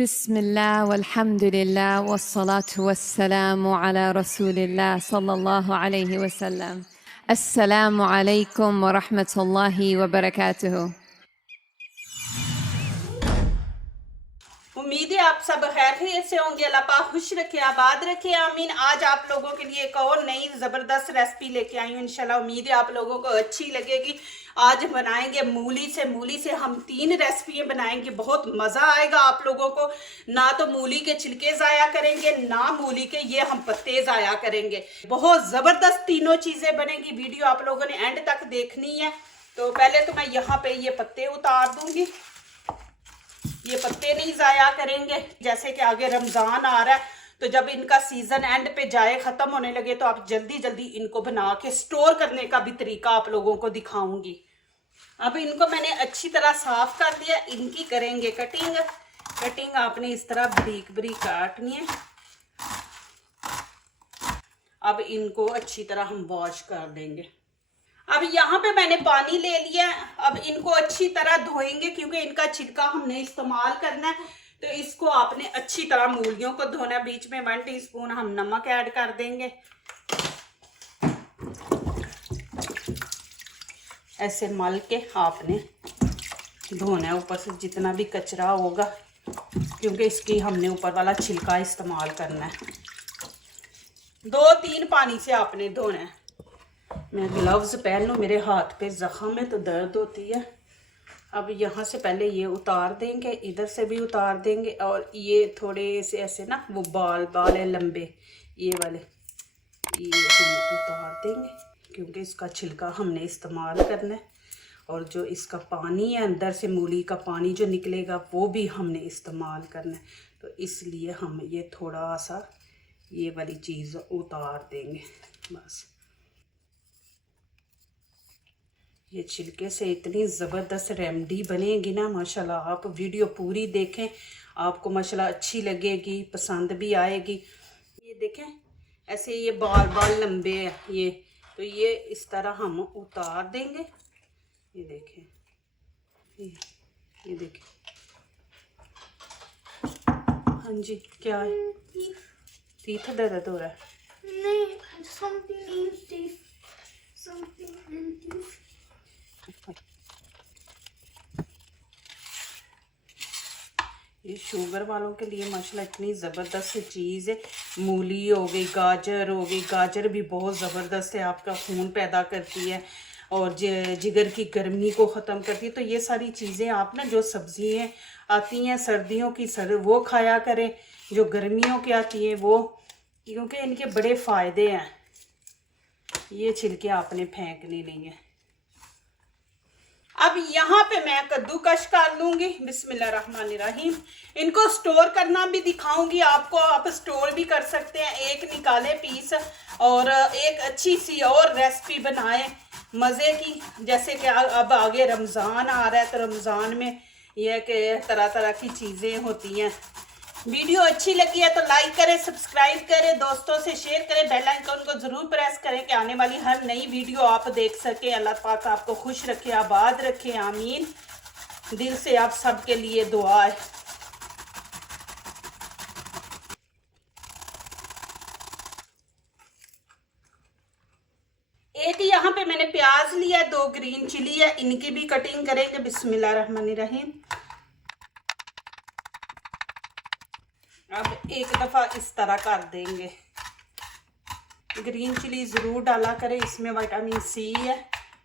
बिस्मिल्लाह वल्हम्दुलिल्लाह वस्सलातु वस्सलामु अला रसूलिल्लाह सल्लल्लाहु अलैहि वसल्लम। अस्सलामु अलैकुम व रहमतुल्लाहि व बरकातुहू। उम्मीद है आप सब खैरियत से होंगे। अल्लाह पाक खुश रखे, आबाद रखे, आमीन। आज आप लोगों के लिए एक और नई ज़बरदस्त रेसिपी लेके आई हूँ। इंशाल्लाह उम्मीद है आप लोगों को अच्छी लगेगी। आज बनाएंगे मूली से हम 3 रेसिपियाँ बनाएंगे। बहुत मज़ा आएगा आप लोगों को। ना तो मूली के छिलके ज़ाया करेंगे, ना मूली के ये हम पत्ते ज़ाया करेंगे। बहुत ज़बरदस्त तीनों चीज़ें बनेंगी। वीडियो आप लोगों ने एंड तक देखनी है। तो पहले तो मैं यहाँ पे ये पत्ते उतार दूँगी। ये पत्ते नहीं ज़ाया करेंगे। जैसे कि आगे रमज़ान आ रहा है, तो जब इनका सीज़न एंड पे जाए, ख़त्म होने लगे, तो आप जल्दी जल्दी इनको बना के स्टोर करने का भी तरीका आप लोगों को दिखाऊंगी। अब इनको मैंने अच्छी तरह साफ़ कर दिया। इनकी करेंगे कटिंग आपने इस तरह बारीक बारीक काटनी है। अब इनको अच्छी तरह हम वॉश कर देंगे। अब यहाँ पे मैंने पानी ले लिया। अब इनको अच्छी तरह धोएंगे क्योंकि इनका छिलका हमने इस्तेमाल करना है। तो इसको आपने अच्छी तरह मूलियों को धोना है। बीच में 1 टीस्पून हम नमक ऐड कर देंगे। ऐसे मल के आपने धोना है, ऊपर से जितना भी कचरा होगा, क्योंकि इसकी हमने ऊपर वाला छिलका इस्तेमाल करना है। 2-3 पानी से आपने धोना है। मैं ग्लव्स पहन लूँ, मेरे हाथ पे ज़ख़म है तो दर्द होती है। अब यहाँ से पहले ये उतार देंगे, इधर से भी उतार देंगे, और ये थोड़े से ऐसे ना वो बाल है लंबे, ये वाले, ये हम उतार देंगे क्योंकि इसका छिलका हमने इस्तेमाल करना है। और जो इसका पानी है, अंदर से मूली का पानी जो निकलेगा, वो भी हमने इस्तेमाल करना है। तो इसलिए हम ये थोड़ा सा ये वाली चीज़ उतार देंगे बस। ये छिलके से इतनी ज़बरदस्त रेमेडी बनेगी ना माशाल्लाह। आप वीडियो पूरी देखें, आपको माशाल्लाह अच्छी लगेगी, पसंद भी आएगी। ये देखें ऐसे ये बाल लंबे हैं ये, तो ये इस तरह हम उतार देंगे। ये देखें, ये देखें। हाँ जी, क्या है? तीथ दर्द हो रहा है? नहीं, something in teeth. Something in teeth. ये शुगर वालों के लिए माशाल्लाह इतनी ज़बरदस्त चीज़ है। मूली हो गई, गाजर हो गई। गाजर भी बहुत ज़बरदस्त है, आपका खून पैदा करती है और जिगर की गर्मी को ख़त्म करती है। तो ये सारी चीज़ें आप ना, जो सब्ज़ियाँ आती हैं सर्दियों की, वो खाया करें। जो गर्मियों की आती हैं वो, क्योंकि इनके बड़े फ़ायदे हैं। ये छिलके आपने फेंकने नहीं है। अब यहाँ पे मैं कद्दूकश कर लूँगी। बिस्मिल्लाहिर्रहमानिर्रहीम। इनको स्टोर करना भी दिखाऊंगी आपको। आप स्टोर भी कर सकते हैं। एक निकाले पीस और एक अच्छी सी और रेसिपी बनाएं मज़े की। जैसे कि अब आगे रमज़ान आ रहा है, तो रमज़ान में यह कि तरह तरह की चीज़ें होती हैं। वीडियो अच्छी लगी है तो लाइक करें, सब्सक्राइब करें, दोस्तों से शेयर करें, बेल आइकन को ज़रूर प्रेस करें कि आने वाली हर नई वीडियो आप देख सकें। अल्लाह पाक आपको खुश रखे, आबाद रखे, आमीन। दिल से आप सबके लिए दुआ है। एक यहाँ पे मैंने प्याज लिया, 2 ग्रीन चिली है, इनकी भी कटिंग करेंगे। बिस्मिल्लाहिर्रहमानिर्रहीम। अब एक दफ़ा इस तरह कर देंगे। ग्रीन चिली ज़रूर डाला करें, इसमें विटामिन सी है,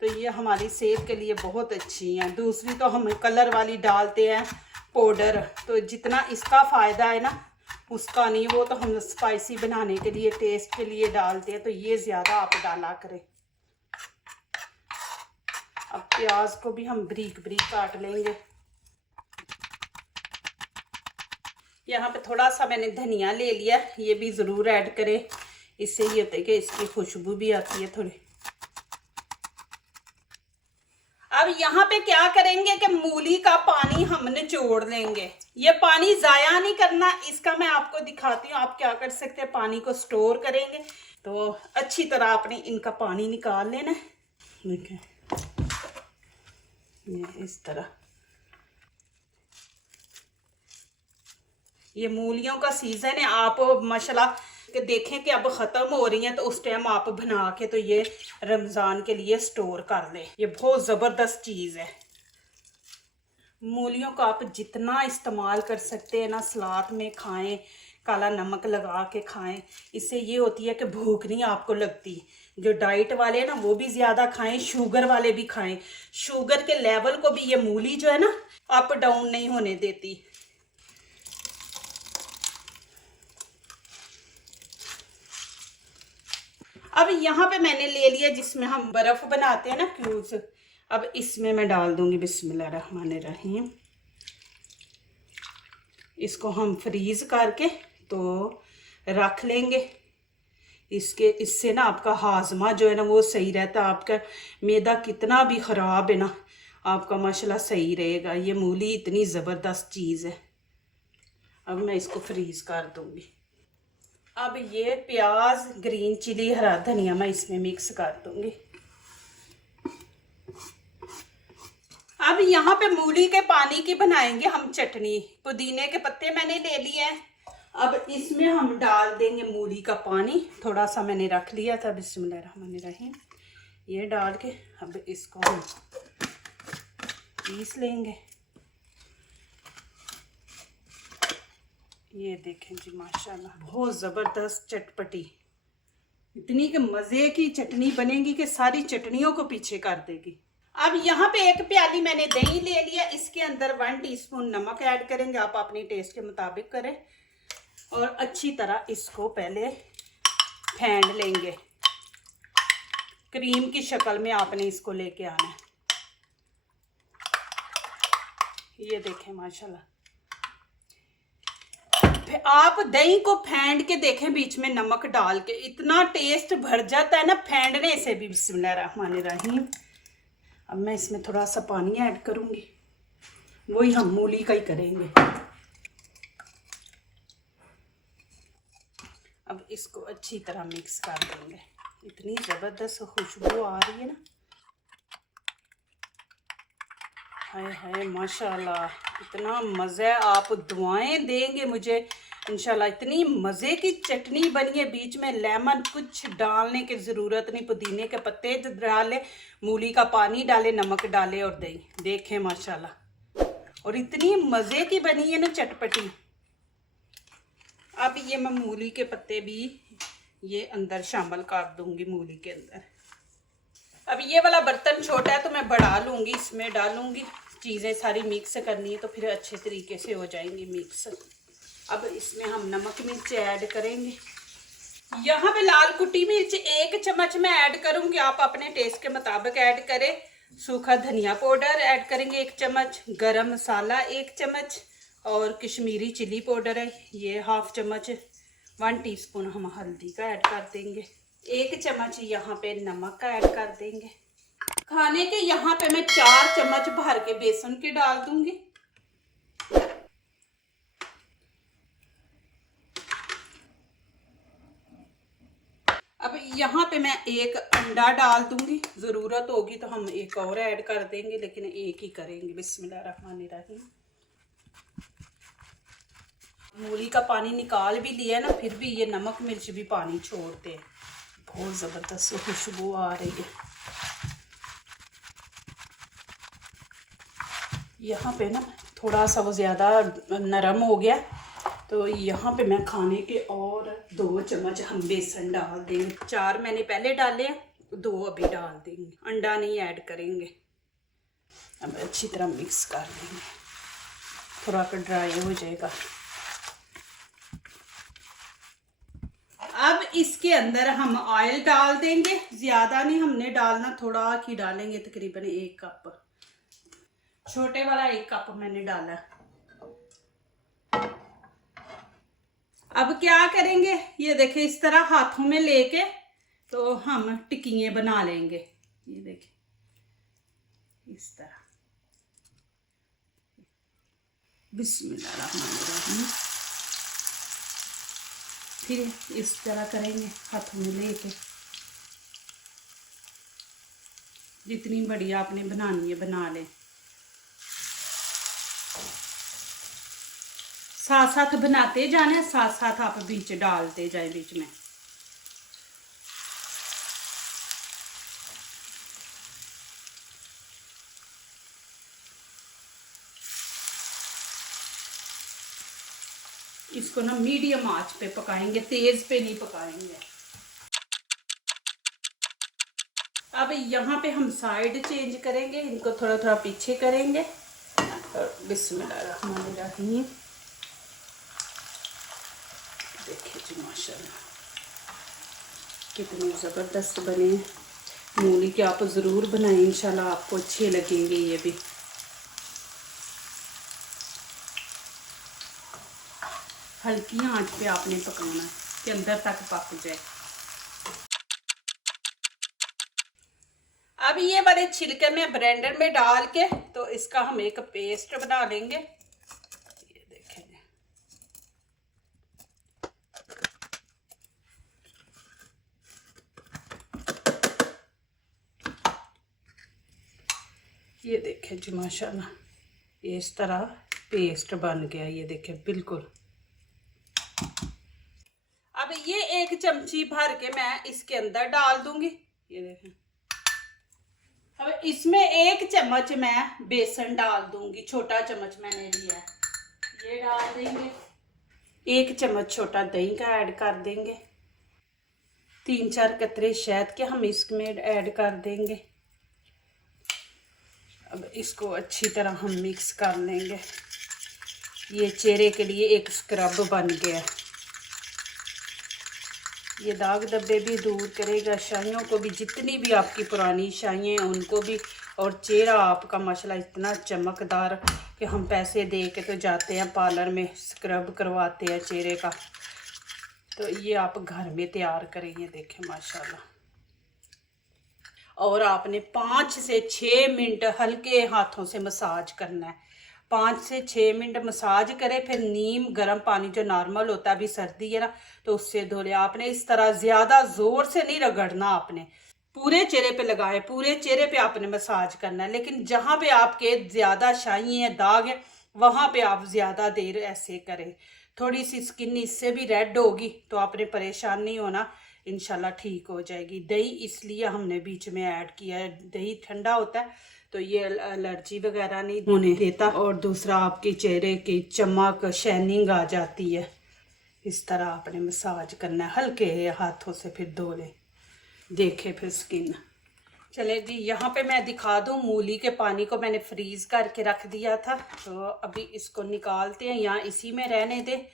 तो ये हमारी सेहत के लिए बहुत अच्छी है। दूसरी तो हम कलर वाली डालते हैं पाउडर, तो जितना इसका फ़ायदा है ना उसका नहीं। वो तो हम स्पाइसी बनाने के लिए, टेस्ट के लिए डालते हैं, तो ये ज़्यादा आप डाला करें। अब प्याज को भी हम बारीक बारीक काट लेंगे। यहाँ पे थोड़ा सा मैंने धनिया ले लिया, ये भी ज़रूर ऐड करें। इससे ये होता है कि इसकी खुशबू भी आती है थोड़ी। अब यहाँ पे क्या करेंगे कि मूली का पानी हम निचोड़ लेंगे। ये पानी ज़ाया नहीं करना, इसका मैं आपको दिखाती हूँ। आप क्या कर सकते हैं, पानी को स्टोर करेंगे तो अच्छी तरह आपने इनका पानी निकाल लेना है। देखिए ये इस तरह ये मूलियों का सीज़न है। आप माशाल्लाह कि देखें कि अब ख़त्म हो रही हैं तो उस टाइम आप बना के तो ये रमज़ान के लिए स्टोर कर लें। ये बहुत ज़बरदस्त चीज़ है। मूलियों का आप जितना इस्तेमाल कर सकते हैं ना, सलाद में खाएं, काला नमक लगा के खाएं। इससे ये होती है कि भूख नहीं आपको लगती। जो डाइट वाले हैं ना वो भी ज़्यादा खाएं, शुगर वाले भी खाएं। शुगर के लेवल को भी ये मूली जो है ना अप डाउन नहीं होने देती। अब यहाँ पे मैंने ले लिया जिसमें हम बर्फ़ बनाते हैं ना, क्यूब्स। अब इसमें मैं डाल दूंगी बिस्मिल्लाहिर्रहमानिर्रहीम। इसको हम फ्रीज करके तो रख लेंगे। इससे ना आपका हाजमा जो है ना वो सही रहता है। आपका मैदा कितना भी ख़राब है ना, आपका माशाल्लाह सही रहेगा। ये मूली इतनी ज़बरदस्त चीज़ है। अब मैं इसको फ्रीज कर दूंगी। अब ये प्याज, ग्रीन चिली, हरा धनिया मैं इसमें मिक्स कर दूंगी। अब यहाँ पे मूली के पानी की बनाएंगे हम चटनी। पुदीने के पत्ते मैंने ले लिए हैं। अब इसमें हम डाल देंगे मूली का पानी। थोड़ा सा मैंने रख लिया था। बिस्मिल्लाहिर्रहमानिर्रहीम। ये डाल के अब इसको हम पीस लेंगे। ये देखें जी माशाल्लाह बहुत ज़बरदस्त चटपटी, इतनी कि मज़े की चटनी बनेगी कि सारी चटनियों को पीछे कर देगी। अब यहाँ पे एक प्याली मैंने दही ले लिया। इसके अंदर 1 टीस्पून नमक ऐड करेंगे। आप अपनी टेस्ट के मुताबिक करें। और अच्छी तरह इसको पहले फेंट लेंगे। क्रीम की शक्ल में आपने इसको लेके आना है। ये देखें माशाल्लाह। आप दही को फेंट के देखें, बीच में नमक डाल के इतना टेस्ट भर जाता है ना फेंटने से भी। बिस्मिल्लाहिर्रहमानिर्रहीम। अब मैं इसमें थोड़ा सा पानी ऐड करूंगी। वही हम मूली का ही करेंगे। अब इसको अच्छी तरह मिक्स कर देंगे। इतनी ज़बरदस्त खुशबू आ रही है ना, हाय हाय माशाल्लाह इतना मज़ा। आप दुआएं देंगे मुझे इंशाल्लाह। इतनी मज़े की चटनी बनी है। बीच में लेमन कुछ डालने की ज़रूरत नहीं। पुदीने के पत्ते डाले, मूली का पानी डाले, नमक डाले और दही। देखें माशाल्लाह, और इतनी मज़े की बनी है ना चटपटी। अब ये मैं मूली के पत्ते भी ये अंदर शामिल कर दूंगी मूली के अंदर। अब ये वाला बर्तन छोटा है तो मैं बढ़ा लूँगी, इसमें डालूँगी। चीज़ें सारी मिक्स करनी है तो फिर अच्छे तरीके से हो जाएंगी मिक्स। अब इसमें हम नमक मिर्च ऐड करेंगे। यहाँ पे लाल कुटी मिर्च 1 चम्मच मैं ऐड करूँगी। आप अपने टेस्ट के मुताबिक ऐड करें। सूखा धनिया पाउडर ऐड करेंगे 1 चम्मच। गरम मसाला 1 चम्मच। और कश्मीरी चिली पाउडर है ये 1/2 चम्मच। 1 टीस्पून हम हल्दी का ऐड कर देंगे। 1 चम्मच यहाँ पे नमक का ऐड कर देंगे। खाने के यहाँ पे मैं 4 चम्मच भर के बेसन के डाल दूंगी। अब यहाँ पे मैं 1 अंडा डाल दूंगी। ज़रूरत होगी तो हम 1 और ऐड कर देंगे, लेकिन 1 ही करेंगे। बिस्मिल्लाहिर्रहमानिर्रहीम। मूली का पानी निकाल भी लिया ना, फिर भी ये नमक मिर्च भी पानी छोड़ते हैं। बहुत ज़बरदस्त खुशबू आ रही है। यहाँ पे ना थोड़ा सा वो ज़्यादा नरम हो गया तो यहाँ पे मैं खाने के और 2 चम्मच हम बेसन डाल देंगे। 4 मैंने पहले डाले हैं, 2 अभी डाल देंगे। अंडा नहीं ऐड करेंगे। अब अच्छी तरह मिक्स कर देंगे। थोड़ा सा ड्राई हो जाएगा। अब इसके अंदर हम ऑयल डाल देंगे। ज़्यादा नहीं हमने डालना, थोड़ा ही डालेंगे। तकरीबन 1 कप, छोटे वाला 1 कप मैंने डाला। अब क्या करेंगे, ये देखें इस तरह हाथों में लेके तो हम टिक्कियाँ बना लेंगे। ये देखें इस तरह। बिस्मिल्लाहिर्रहमानिर्रहीम। फिर इस तरह करेंगे हाथों में लेके। जितनी बड़ी आपने बनानी है बना लें। साथ साथ बनाते जाना, साथ साथ आप बीच डालते जाए बीच में। इसको ना मीडियम आंच पे पकाएंगे, तेज पे नहीं पकाएंगे। अब यहाँ पे हम साइड चेंज करेंगे, इनको थोड़ा थोड़ा पीछे करेंगे और बिस्मिल्लाहिर्रहमानिर्रहीम। देखिए जी माशाल्लाह कितने ज़बरदस्त बने। मूली के आप ज़रूर बनाएं, इंशाल्लाह आपको अच्छे लगेंगे ये भी। हल्की आंच पे आपने पकाना है कि अंदर तक पक जाए। अब ये वाले छिलके में ब्लेंडर में डाल के तो इसका हम एक पेस्ट बना लेंगे। ये देखें, ये देखें जी माशाल्लाह इस तरह पेस्ट बन गया। ये देखें बिल्कुल। अब ये एक चमची भर के मैं इसके अंदर डाल दूंगी। ये देखें। अब इसमें एक चम्मच मैं बेसन डाल दूंगी, छोटा चम्मच मैंने लिया है। ये डाल देंगे। एक चम्मच छोटा दही का ऐड कर देंगे। 3-4 कतरे शहद के हम इसमें ऐड कर देंगे। अब इसको अच्छी तरह हम मिक्स कर लेंगे। ये चेहरे के लिए एक स्क्रब बन गया। ये दाग धब्बे भी दूर करेगा, शाइयों को भी, जितनी भी आपकी पुरानी शाइयाँ हैं उनको भी, और चेहरा आपका माशाल्लाह इतना चमकदार कि हम पैसे दे के तो जाते हैं पार्लर में, स्क्रब करवाते हैं चेहरे का, तो ये आप घर में तैयार करेंगे। देखें माशाल्लाह। और आपने 5 से 6 मिनट हल्के हाथों से मसाज करना है। 5 से 6 मिनट मसाज करें, फिर नीम गर्म पानी जो नॉर्मल होता है, अभी सर्दी है ना तो उससे धो ले। आपने इस तरह ज़्यादा ज़ोर से नहीं रगड़ना, आपने पूरे चेहरे पे लगाए, पूरे चेहरे पे आपने मसाज करना है। लेकिन जहाँ पे आपके ज़्यादा शाई हैं, दाग है, वहाँ पे आप ज़्यादा देर ऐसे करें। थोड़ी सी स्किन इससे भी रेड होगी तो आपने परेशान नहीं होना, इंशाल्लाह ठीक हो जाएगी। दही इसलिए हमने बीच में ऐड किया है, दही ठंडा होता है तो ये एलर्जी वगैरह नहीं होने देता, और दूसरा आपके चेहरे की चमक शाइनिंग आ जाती है। इस तरह आपने मसाज करना है हल्के हाथों से, फिर धो लें। देखे फिर स्किन। चले जी, यहाँ पे मैं दिखा दूँ, मूली के पानी को मैंने फ्रीज करके रख दिया था, तो अभी इसको निकालते हैं, यहाँ इसी में रहने दें।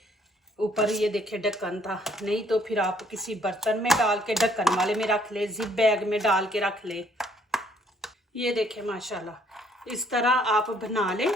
ऊपर ये देखे ढक्कन था, नहीं तो फिर आप किसी बर्तन में डाल के ढक्कन वाले में रख ले, जिप बैग में डाल के रख ले। ये देखे माशाल्लाह इस तरह आप बना लें।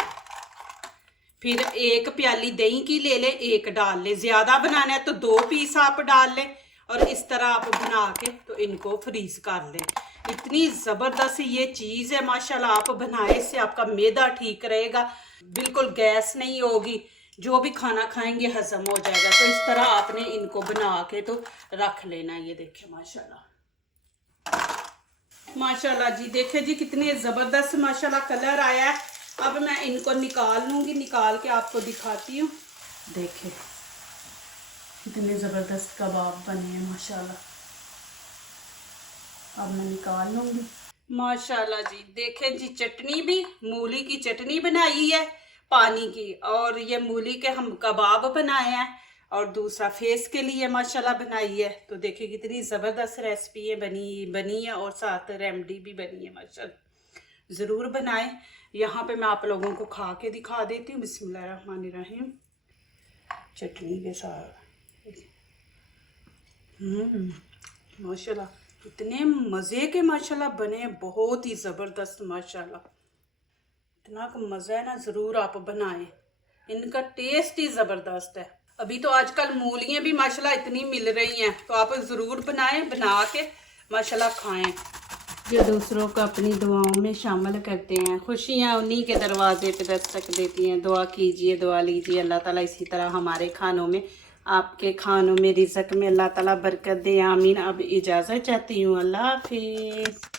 फिर 1 प्याली दही की ले ले, 1 डाल ले। ज़्यादा बनाना है तो 2 पीस आप डाल लें, और इस तरह आप बना के तो इनको फ्रीज कर लें। इतनी ज़बरदस्त ये चीज़ है माशाल्लाह, आप बनाए, इससे आपका मैदा ठीक रहेगा, बिल्कुल गैस नहीं होगी, जो भी खाना खाएंगे हजम हो जाएगा। तो इस तरह आपने इनको बना के तो रख लेना। ये देखें माशाल्लाह माशाल्लाह जी, देखे जी कितने ज़बरदस्त माशाल्लाह कलर आया है। अब मैं इनको निकाल लूँगी, निकाल के आपको दिखाती हूँ। देखें कितने ज़बरदस्त कबाब बने हैं माशाल्लाह। अब मैं निकाल लूँगी माशाल्लाह जी। देखें जी, चटनी भी मूली की चटनी बनाई है पानी की, और ये मूली के हम कबाब बनाए हैं, और दूसरा फेस के लिए माशाल्लाह बनाई है। तो देखिए कितनी ज़बरदस्त रेसिपी है बनी है, और साथ रेमेडी भी बनी है माशाल्लाह। ज़रूर बनाएं। यहाँ पे मैं आप लोगों को खा के दिखा देती हूँ। बिस्मिल्लाहिर्रहमानिर्रहीम। चटनी के साथ माशाल्लाह इतने मज़े के माशाल्लाह बने, बहुत ही ज़बरदस्त माशाल्लाह। इतना मज़ा है ना, ज़रूर आप बनाएं, इनका टेस्ट ही ज़बरदस्त है। अभी तो आजकल मूलियाँ भी माशाल्लाह इतनी मिल रही हैं, तो आप ज़रूर बनाएं, बना के माशाल्लाह खाएं। जो दूसरों को अपनी दुआओं में शामिल करते हैं, खुशियाँ उन्हीं के दरवाजे पे दस्तक देती हैं। दुआ कीजिए, दुआ लीजिए, अल्लाह ताला इसी तरह हमारे खानों में, आपके खानों में, रिज़्क़ में अल्लाह ताला बरकत दे, आमीन। अब इजाज़त चाहती हूँ, अल्लाह हाफिज़।